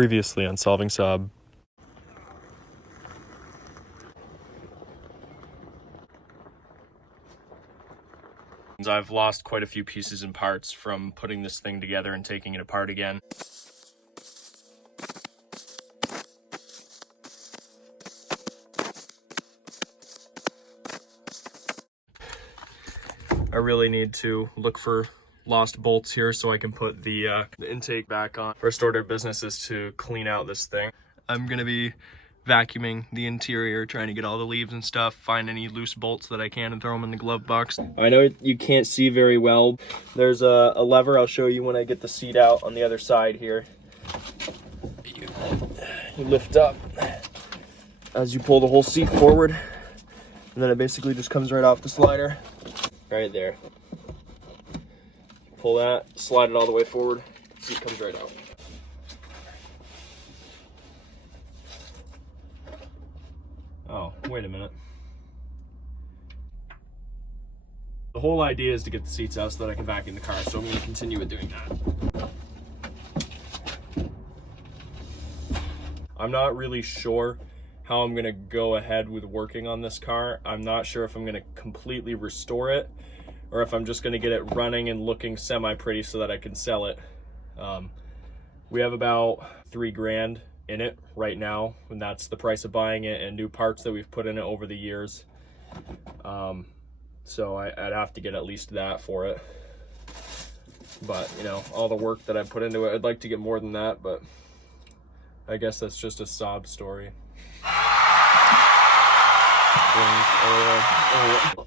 Previously on Solving Saab. I've lost quite a few pieces and parts from putting this thing together and taking it apart again. I really need to look for lost bolts here so I can put the intake back on. First order of business is to clean out this thing. I'm gonna be vacuuming the interior, trying to get all the leaves and stuff, find any loose bolts that I can and throw them in the glove box. I know you can't see very well. There's a lever I'll show you when I get the seat out on the other side here. You lift up as you pull the whole seat forward, and then it basically just comes right off the slider. Right there. Pull that, slide it all the way forward, seat comes right out. Oh, wait a minute. The whole idea is to get the seats out so that I can vacuum the car, so I'm going to continue with doing that. I'm not really sure how I'm going to go ahead with working on this car. I'm not sure if I'm going to completely restore it or if I'm just going to get it running and looking semi-pretty so that I can sell it. We have about $3 grand in it right now, and that's the price of buying it and new parts that we've put in it over the years. So I'd have to get at least that for it. But, you know, all the work that I put into it, I'd like to get more than that, but I guess that's just a sob story.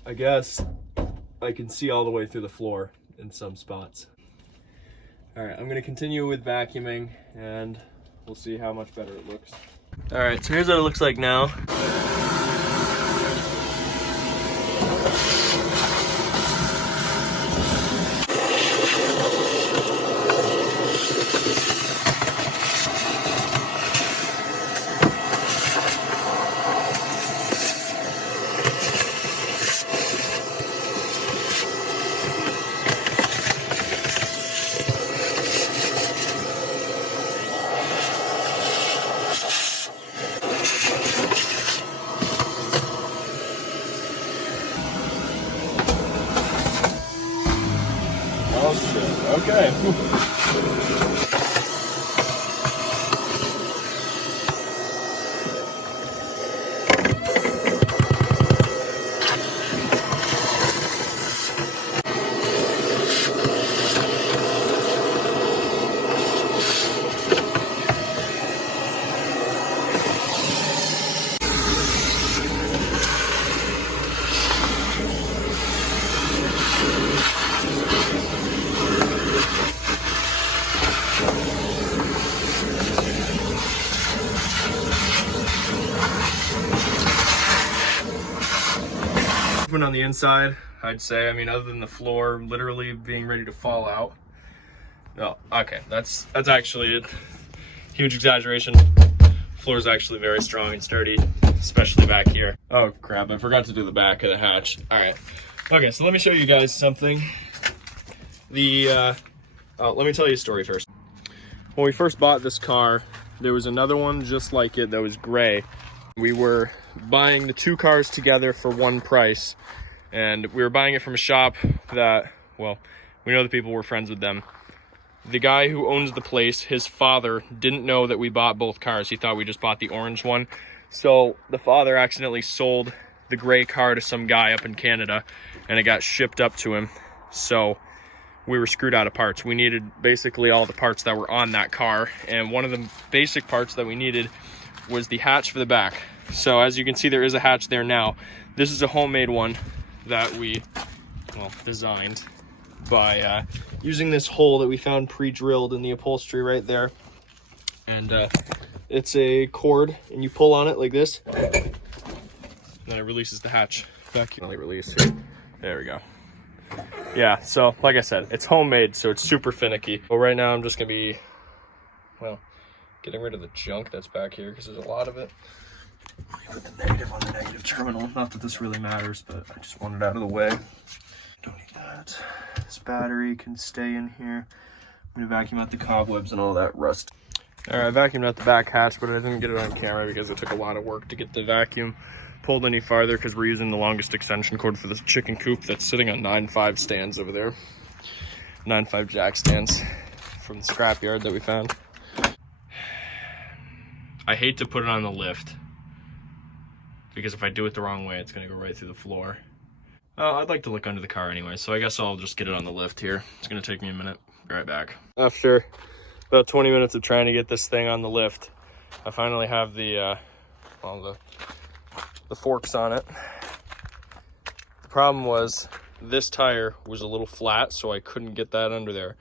I guess I can see all the way through the floor in some spots. All right, I'm gonna continue with vacuuming and we'll see how much better it looks. All right, so here's what it looks like now. Oh shit, okay. On the inside, I'd say, I mean, other than the floor literally being ready to fall out. No, okay, that's actually a huge exaggeration. Floor is actually very strong and sturdy, especially back here. Oh crap, I forgot to do the back of the hatch. All right, okay, so let me show you guys something. Let me tell you a story first. When we first bought this car, there was another one just like it that was gray. We were buying the two cars together for one price, and we were buying it from a shop that, well, we know the people, were friends with them. The guy who owns the place, his father, didn't know that we bought both cars. He thought we just bought the orange one. So the father accidentally sold the gray car to some guy up in Canada, and it got shipped up to him. So we were screwed out of parts. We needed basically all the parts that were on that car, and one of the basic parts that we needed was the hatch for the back. So as you can see, there is a hatch there now. This is a homemade one that we, well, designed by using this hole that we found pre-drilled in the upholstery right there. And it's a cord, and you pull on it like this, and then it releases the hatch. Vacuum release here. There we go. Yeah, so like I said, it's homemade, so it's super finicky. But right now I'm just gonna be, well, getting rid of the junk that's back here because there's a lot of it. Put the negative on the negative terminal. Not that this really matters, but I just want it out of the way. Don't need that. This battery can stay in here. I'm gonna vacuum out the cobwebs and all that rust. All right, I vacuumed out the back hatch, but I didn't get it on camera because it took a lot of work to get the vacuum pulled any farther because we're using the longest extension cord for this chicken coop that's sitting on 9.5 stands over there. 9.5 jack stands from the scrapyard that we found. I hate to put it on the lift because if I do it the wrong way, it's gonna go right through the floor. I'd like to look under the car anyway, so I guess I'll just get it on the lift here. It's gonna take me a minute. Be right back. After about 20 minutes of trying to get this thing on the lift, I finally have the forks on it. The problem was this tire was a little flat, so I couldn't get that under there.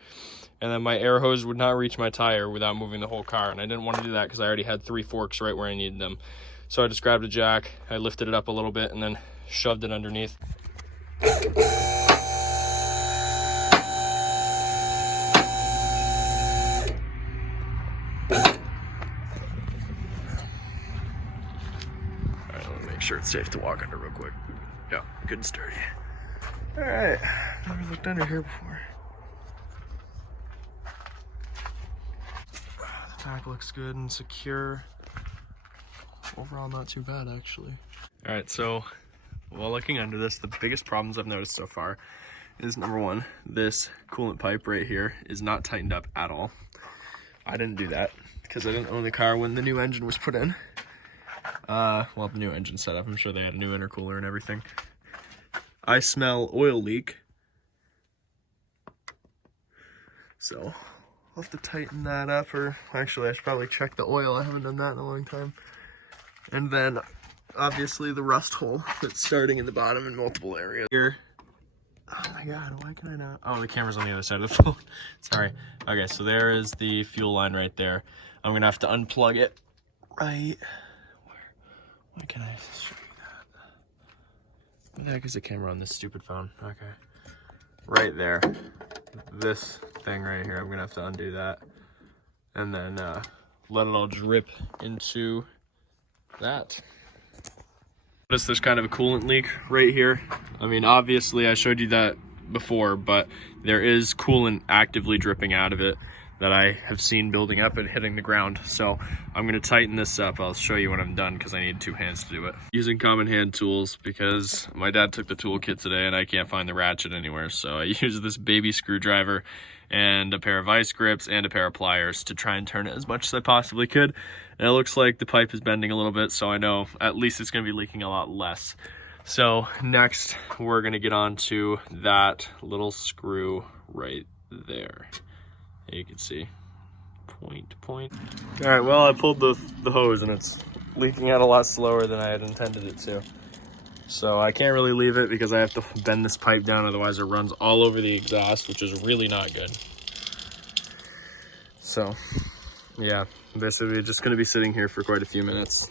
And then my air hose would not reach my tire without moving the whole car, and I didn't want to do that because I already had 3 forks right where I needed them. So I just grabbed a jack, I lifted it up a little bit, and then shoved it underneath. Alright, let me make sure it's safe to walk under real quick. Yeah, good and sturdy. Alright, never looked under here before. The tach looks good and secure. Overall, not too bad, actually. Alright, so while looking under this, the biggest problems I've noticed so far is number one, this coolant pipe right here is not tightened up at all. I didn't do that because I didn't own the car when the new engine was put in. Well, the new engine setup, I'm sure they had a new intercooler and everything. I smell oil leak. So I'll have to tighten that up, or actually I should probably check the oil. I haven't done that in a long time. And then obviously the rust hole that's starting in the bottom in multiple areas here. Oh my god, why can I not? Oh, the camera's on the other side of the phone. Sorry. Okay, so there is the fuel line right there. I'm gonna have to unplug it right where? Why can I show you that? What the heck is the camera on this stupid phone? Okay. Right there. This thing right here, I'm gonna have to undo that. And then let it all drip into that. Notice there's kind of a coolant leak right here. I mean, obviously I showed you that before, but there is coolant actively dripping out of it that I have seen building up and hitting the ground. So I'm gonna tighten this up. I'll show you when I'm done because I need 2 hands to do it. Using common hand tools because my dad took the tool kit today and I can't find the ratchet anywhere. So I use this baby screwdriver and a pair of vice grips and a pair of pliers to try and turn it as much as I possibly could. And it looks like the pipe is bending a little bit, so I know at least it's gonna be leaking a lot less. So next, we're gonna get on to that little screw right there. You can see, point to point. All right, well, I pulled the hose and it's leaking out a lot slower than I had intended it to. So I can't really leave it because I have to bend this pipe down, otherwise it runs all over the exhaust, which is really not good. So, yeah, basically just gonna be sitting here for quite a few minutes.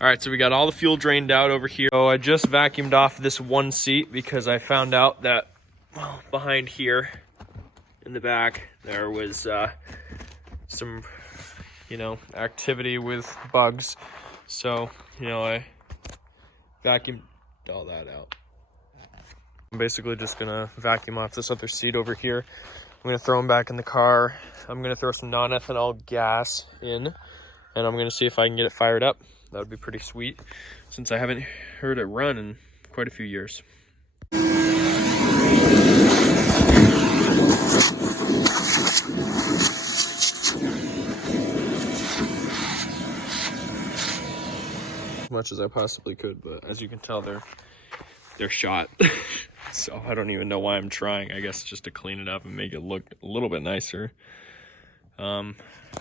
All right, so we got all the fuel drained out over here. So I just vacuumed off this one seat because I found out that, well, behind here in the back, there was some, activity with bugs. So, I vacuumed all that out. I'm basically just gonna vacuum off this other seat over here. I'm gonna throw them back in the car. I'm gonna throw some non-ethanol gas in, and I'm gonna see if I can get it fired up. That would be pretty sweet, since I haven't heard it run in quite a few years. As much as I possibly could, but as you can tell, they're shot. So I don't even know why I'm trying. I guess just to clean it up and make it look a little bit nicer. I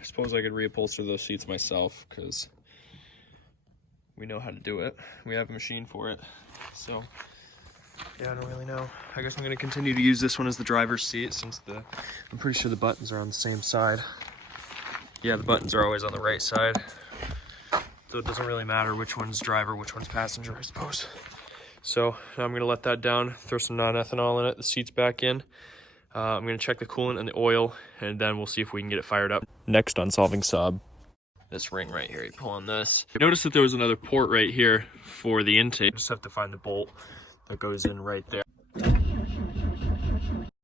suppose I could reupholster those seats myself because we know how to do it. We have a machine for it. So yeah, I don't really know. I guess I'm gonna continue to use this one as the driver's seat since I'm pretty sure the buttons are on the same side. Yeah, the buttons are always on the right side. So it doesn't really matter which one's driver, which one's passenger, I suppose. So now I'm gonna let that down, throw some non-ethanol in it, the seat's back in. I'm gonna check the coolant and the oil, and then we'll see if we can get it fired up. Next on Solving Saab. This ring right here, you pull on this. Notice that there was another port right here for the intake. Just have to find the bolt that goes in right there.